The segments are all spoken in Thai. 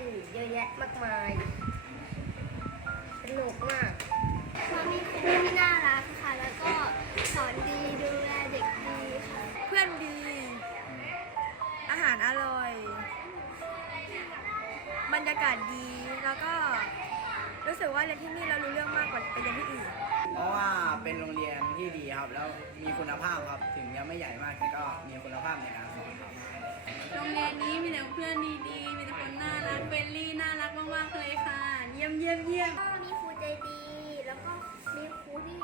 พื่อนเล่นเยอะแยะมากมาย สนุกมากเพราะมีครูที่น่ารักค่ะ แล้วก็สอนดีดูแลเด็กดีค่ะ เพื่อนดี อาหารอร่อย บรรยากาศดี แล้วก็รู้สึกว่าเรียนที่นี่เรารู้เรื่องมากกว่าไปเรียนที่อื่น เพราะว่าเป็นโรงเรียนที่ดีครับ แล้วมีคุณภาพครับ ถึงยังไม่ใหญ่มากแต่ก็มีคุณภาพในการสอนครับ โรงเรียนนี้มีแต่เพื่อนดี เฟรนลี่น่ารักมากๆเลยค่ะ เยี่ยมเยี่ยมเยี่ยมก็มีครูใจดี แล้วก็มีครูที่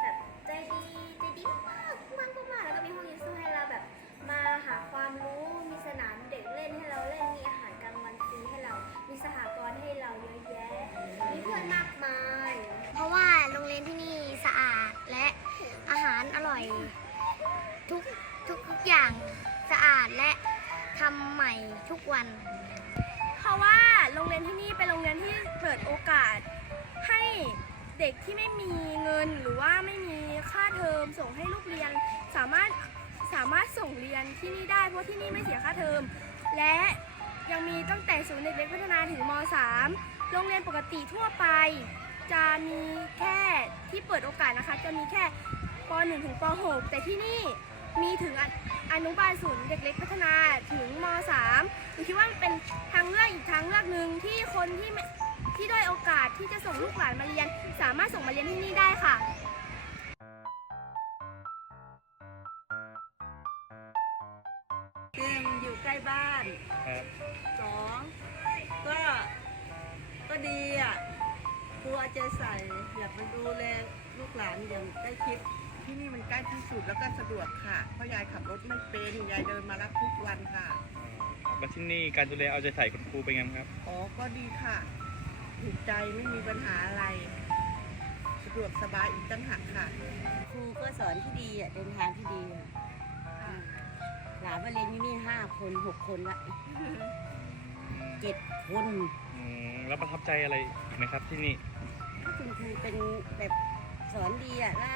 แบบใจดีใจดีมากมากมากๆแล้วก็มีห้องยิสู้ให้เราแบบมาหาความรู้ มีสนามเด็กเล่นให้เราเล่น มีอาหารกลางวันฟรีให้เรา มีสหกรณ์ให้เราเยอะแยะ มีเพื่อนมากมาย เพราะว่าโรงเรียนที่นี่สะอาดและอาหารอร่อย ทุกทุกทุกอย่างสะอาดและทำใหม่ทุกวัน เพราะว่าโรงเรียนที่นี่เป็นโรงเรียนที่เปิดโอกาส ให้เด็กที่ไม่มีเงินหรือว่าไม่มีค่าเทอมส่งให้ลูกเรียน สามารถสามารถส่งเรียนที่นี่ได้เพราะที่นี่ไม่เสียค่าเทอม และยังมีตั้งแต่ศูนย์เด็กเล็กพัฒนาถึงม .3 โรงเรียนปกติทั่วไป จะมีแค่ที่เปิดโอกาสนะคะ จะมีแค่ป .1 ถึงป .6 แต่ที่นี่มีถึง ออนุบาลศูนย์เด็กเล็กพัฒนาถึงม .3 หนูคิดว่ามันเป็นทางเลือกอีกทางเลือกหนึ่งที่คนที่ไม่ที่ด้อยโอกาสที่จะส่งลูกหลานมาเรียน สามารถส่งมาเรียนที่นี่ได้ค่ะ หนึ่งอยู่ใกล้บ้านครับสองก็ก็ดีอะครูเอาใจใส่อยากมาดูแลลูกหลานอย่างใกล้ชิด ที่นี่มันใกล้ที่สุดแล้วก็สะดวกค่ะ เพราะยายขับรถไม่เป็นยายเดินมารับทุกวันค่ะ แล้วที่นี่การดูแลเอาใจใส่คุณครูเป็นไงบ้างครับ อ๋อ ก็ดีค่ะถูกใจไม่มีปัญหาอะไร สะดวกสบายอีกตั้งหากค่ะ ครูก็สอนที่ดีอะเดินทางที่ดีอะอ่าหลานมาเรียนที่นี่ห้าคนหกคนละเจ็ดคนอืมแล้วประทับใจอะไรอีกไหมครับที่นี่ ก็คุณครูเป็นแบบสอนดีอะแล้ว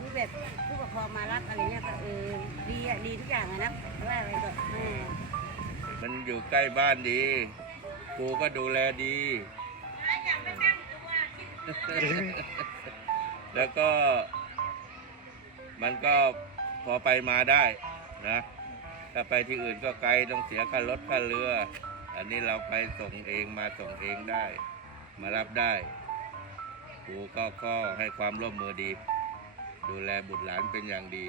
นี่แบบผู้ปกครองมารับอะไรเงี้ยก็เออดีอะดีทุกอย่างอะนะว่าอะไรก็แม่มันอยู่ใกล้บ้านดีครูก็ดูแลดี แล้วก็ มันก็พอไปมาได้นะ ถ้าไปที่อื่นก็ไกลต้องเสียค่ารถค่าเรือ อันนี้เราไปส่งเองมาส่งเองได้ มารับได้ครูก็ก็ให้ความร่วมมือดี ดูแลบุตรหลานเป็นอย่างดี